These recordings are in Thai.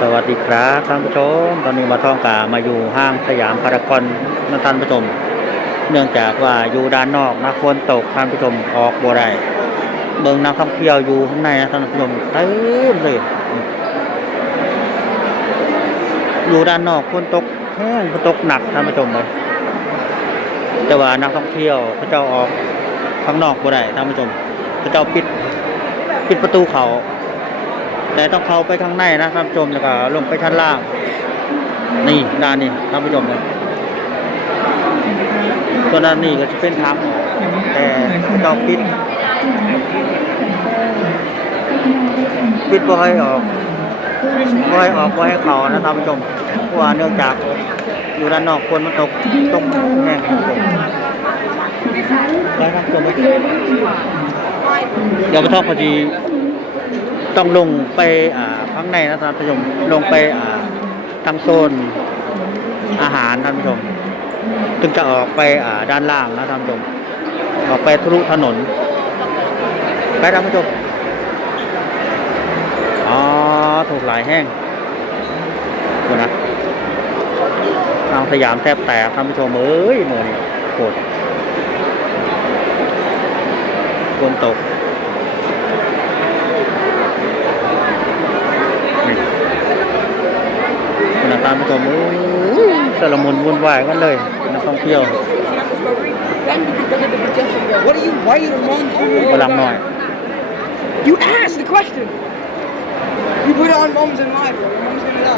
สวัสดีครับท่านผู้ชม ตอนนี้มาท่องกามาอยู่ห้างสยามพารากอนนะท่านผู้ชม เนื่องจากว่าอยู่ด้านนอกนะฝนตกท่านผู้ชมออกบ่ได้เมืองนักท่องเที่ยวอยู่ข้างในนะท่านผู้ชมเต็มเลยอยู่ด้านนอกฝนตกแห้งฝนตกหนักท่านผู้ชมเลยแต่ว่านักท่องเที่ยวเขาเจ้าออกข้างนอกบ่ได้ท่านผู้ชมเขาเจ้าปิดปิดประตูเขา แต่ต้องเข้าไปข้างในนะท่านผู้ชมแล้วก็ลงไปชั้นล่าง นี่ด้านนี้ท่านผู้ชมเลยส่วนด้านนี้ก็จะเป็นทางแต่ต้องปิดปิดบ่ให้ออกบ่ให้ออกบ่ให้เขานะท่านผู้ชมเพราะว่าเนื่องจากอยู่ด้านนอกคนมันตกตกแห้งครับผมไปท่านผู้ชมเดี๋ยวไปทอดพอดี ต้องลงไปข้างในนะท่านผู้ชมลงไปทางโซนอาหารท่านผู้ชมถึงจะออกไปด้านล่างนะท่านผู้ชมออกไปทะลุถนน ไปท่านผู้ชมอ๋อถูกหลายแห้งดูนะทางสยามแทบแตกท่านผู้ชมเอ้ยมือนี่โคตรฝนตก สารมุนวุ่นวายกันเลยนักท่องเที่ยว What are you? Why are you wrong? กำลังหน่อย You asked the question. You put it on moms and live, bro. Your mom's gonna know.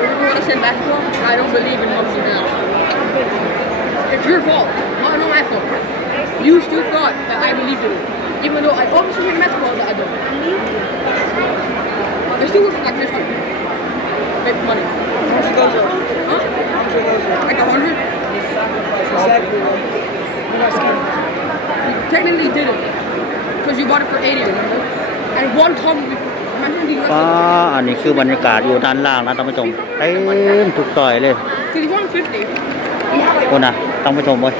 You want to send basketball? I don't believe in moms and dads. It's your fault, not not my fault. You still thought that I believed in it, even though I obviously made basketball that I don't. I still was like 50. Make money. Like a hundred? Exactly. bro. You're not scared. You technically did it. Because you bought it for 80, remember? And one time we imagine being ก็ less อันนี้คือบรรยากาศอยู่ด้านล่างนะท่านผู้ชมเต็มทุกซอยเลย Because you wanted 50. คนนะท่านผู้ชมเว้ย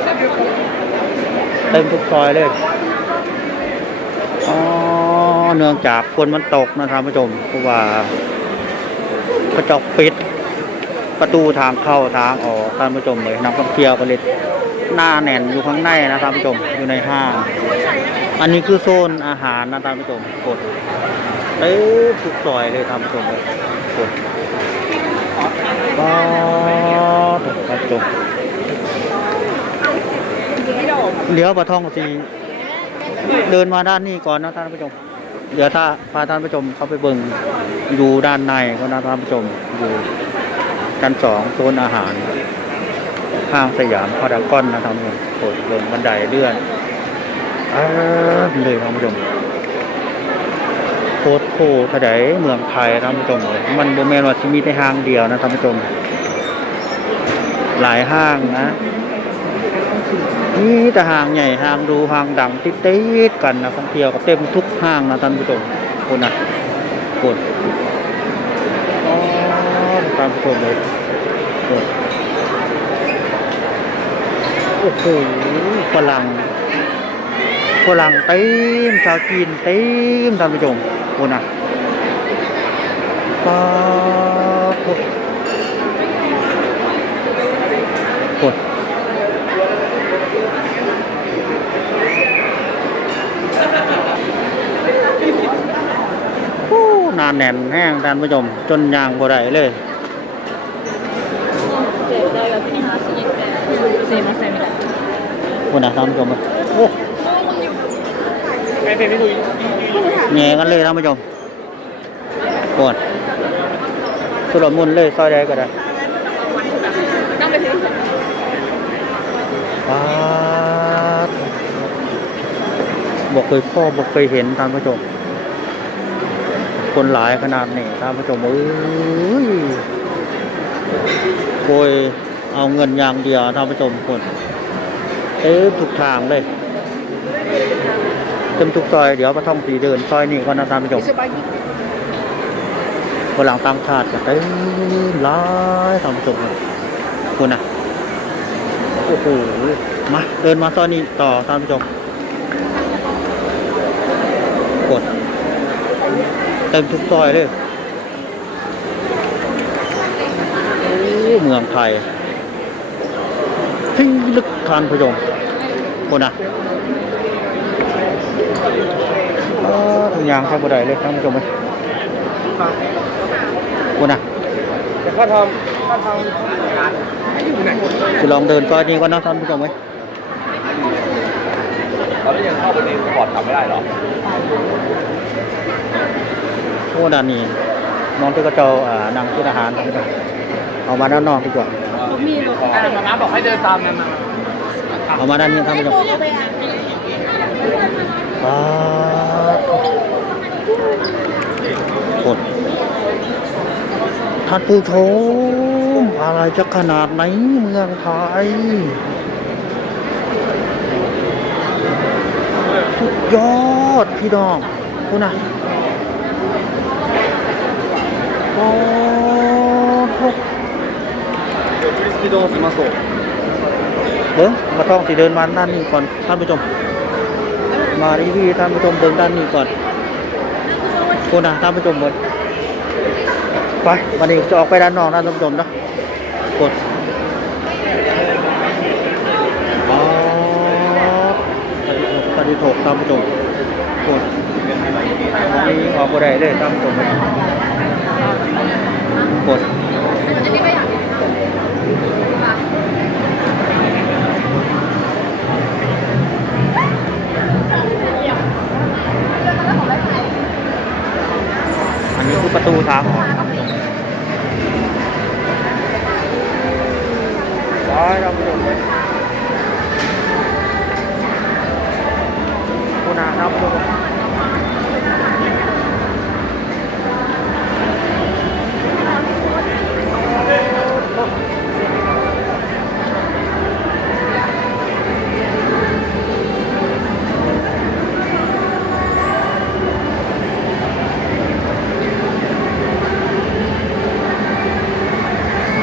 เต็มทุกซอยเลยอ๋อเนื่องจากฝนมันตกนะท่านผู้ชมเพราะว่าเขาเจาปิด ประตูทางเข้าทางออกท่านผู้ชมเลยนักท่องเที่ยวก็เลยหน้าแน่นอยู่ข้างในนะท่านผู้ชมอยู่ในห้าง อันนี้คือโซนอาหารนะท่านผู้ชมกดเอ้ทุกซอยเลยท่านผู้ชมเลยกดก็ถูกท่านผู้ชมเดี๋ยวปะท่องสีเดินมาด้านนี้ก่อนนะท่านผู้ชมเดี๋ยวถ้าพาท่านผู้ชมเข้าไปเบิ่งอยู่ด้านในก็นะท่านผู้ชมอยู่ ชั้นสองโซนอาหารห้างสยามพารากอนนะท่านผู้ชมกดเบิ่งบันไดเลื่อนอ่าเลยท่านผู้ชมโคตรโคทะไดเมืองไทยท่านผู้ชมเลยมันโบแมนว่าที่มีแต่ห้างเดียวนะท่านผู้ชม หลายห้างนะนี่แต่ห้างใหญ่ห้างดูห้างดังติดติดกันนะท่องเที่ยวก็เต็มทุกห้างนะท่านผู้ชมคนนะกด ท่านผู้ชมเลยโอ้โหฝรั่งฝรั่งเต็มชาวจีนเต็มท่านผู้ชมโอ้นะป้าดโอ้โหโอ้นานแน่นแห้งท่านผู้ชมจนยางบ่ได้เลย すいませんみたいな。 โอ้นะท่านผู้ชมโอ้แง่กันเลยท่านผู้ชมปวดสุดมุนเลยซอยใดก็ได้ 何で先生 ปาดบอกเคยพ่อบอกเคยเห็นท่านผู้ชม คนหลายขนาดนี้ท่านผู้ชมเอ้ยโกย เอาเงินอย่างเดียวท่านผู้ชมคนเอ๊ะทุกทางเลยเต็มทุกซอย เดี๋ยวมาท่องสีเดินซอยนี้ก็นะท่านผู้ชมคนหลังตางชาติก็เต็มหลายท่านผู้ชมคุณนะโอ้โหมาเดินมาซอยนี้ต่อท่านผู้ชมกดเต็มทุกซอยเลยเมืองไทย ที่ลึกทานผู้ชมบนนะทุกอย่างแค่บ่ได้เลยท่านผู้ชมไหมบนนะแต่ข้าทำข้าทำองจะลองเดินซอยนี้ก่อนนะท่านผู้ชมไหมตอนนี้ยังเข้าไปในสปอร์ตทำไม่ได้หรอโอ้ดานนี้น้องที่ก็เจ้านั่งกินอาหารเอามาด้านนอกดีกว่า มาน้าบอกให้เดินตามมันมาเอามาด้านนี้ท่านผู้ชมป๊าดกดท่านผู้ชมอะไรจะขนาดไหนเมืองไทยสุดยอดพี่น้องดูนะโอ้โห พี่โดสิมาส่เบิ้มาต้องสิเดินมาด้านนี้ก่อนท่านผู้ชม มารีวิวท่านผู้ชมเดินด้านนี้ก่อนโคนะท่านผู้ชมหมดไปวันนี้จะออกไปด้านนอกนะท่านผู้ชมนะกดปฏิถกท่านผู้ชมกดมีออกไปได้เลยท่านผู้ชมกด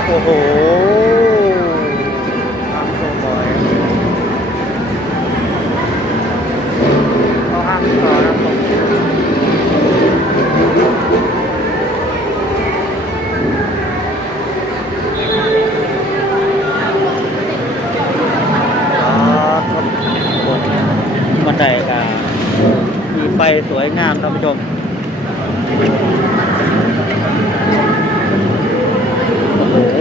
โอ้โหทางโซบอยเข้าห้างต่อนะครับอ๋อครับบน บันไดกับมีไฟสวยงามท่านผู้ชมโอ้โห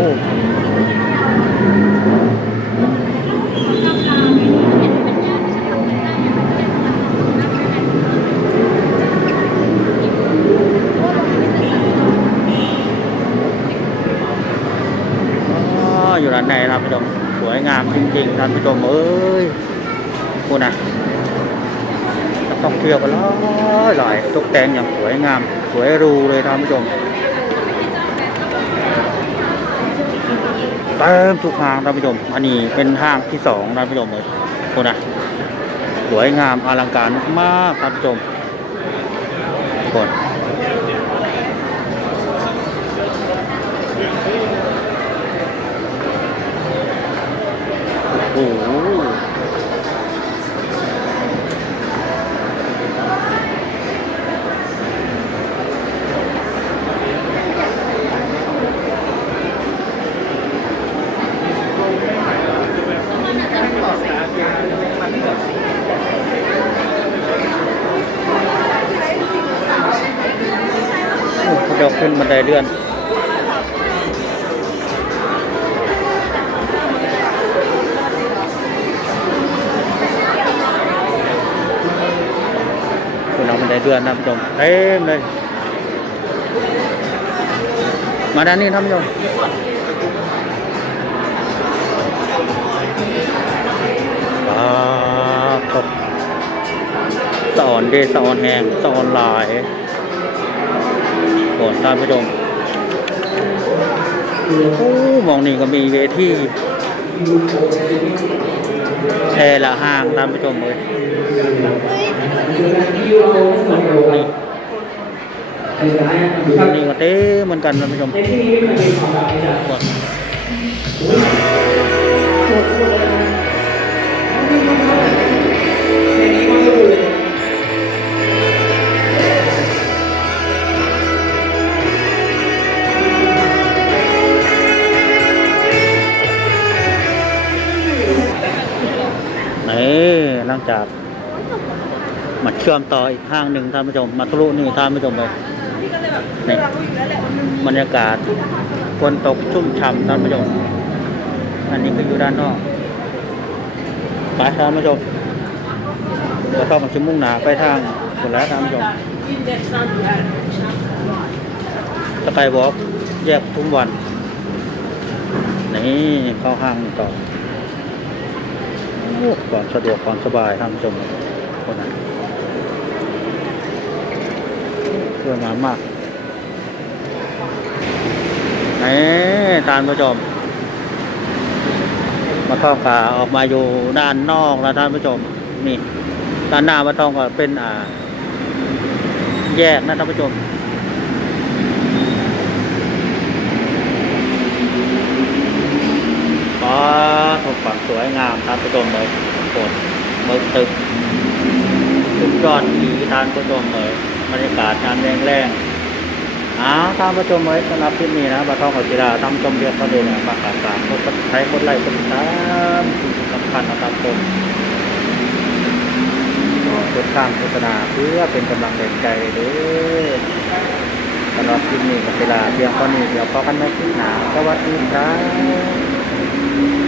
อยู่ร้านไหนครับท่านผู้ชมสวยงามจริงๆท่านผู้ชมเอ้ยคุณนะนัก ท่องเที่ยวกันหลายหลายตกแต่งอย่างสวยงาม สวยรูเลยท่านผู้ชมเต็มทุกห้างท่านผู้ชม อันนี้เป็นห้างที่สองท่านผู้ชมเลยคุณนะสวยงามอลังการมากท่านผู้ชมคน โอ้โหโอ้เขาจะขึ้ นบันไดเลื่อนคุณเอาบันไดเลื่อนนะท่านผู้ชมเต็มเลย มาด้านนี้ท่านผู้ชมอ่าตบสอนเดสอนแหงสอนหลาย โปรดท่านผู้ชมโอ้มองนี่ก็มีเวทีแชร์ละห้างท่านผู้ชมเลยนี่นี่ก็เต้เหมือนกันท่านผู้ชมกด ชื่อมต่ออีกห้างหนึ่งท่านผู้ชม มาทะลุนี่ท่านผู้ชมเลยนี่บรรยากาศฝนตกชุ่มฉ่ำท่านผู้ชมอันนี้ก็อยู่ด้านนอกไปท่านผู้ชมเดี๋ยวต้องมาชิมมุ่งหนาไปทางสุดแล้วท่านผู้ชมสกายบอกแยกทุกวัน นี่เข้าห้างต่อโอ้ก่อนสะดวกก่อนสบายท่านผู้ชมคนนั้น สวยงามมากนี่ท่านผู้ชม มาท่องกาออกมาอยู่ด้านนอกแล้วท่านผู้ชมนี่ด้านหน้ามาท่องก็เป็นอ่า แยกนะท่านผู้ชมก็ถูกความสวยงามท่านผู้ชมเลยโกดเบิกตึกสุดยอดดีท่านผู้ชมเลย รรยากาศงานแรงแรงอ้าวท่านผู้ชมเลยสำหรับคลิปนี้นะบาทองกับศิลาทำชมเรียกเขาเลยนะฝากฝากฝากกดใช้กดไล่ค์กดติดตามสิ่งสำคัญนะครับผมกดข้ามโฆษณาเพื่อเป็นกำลังแรงใจเลยสำหรับคลิปนี้กับศิลาเพียงเท่านี้เดี๋ยวพอกันในคลิปหน้าสวัสดีครับ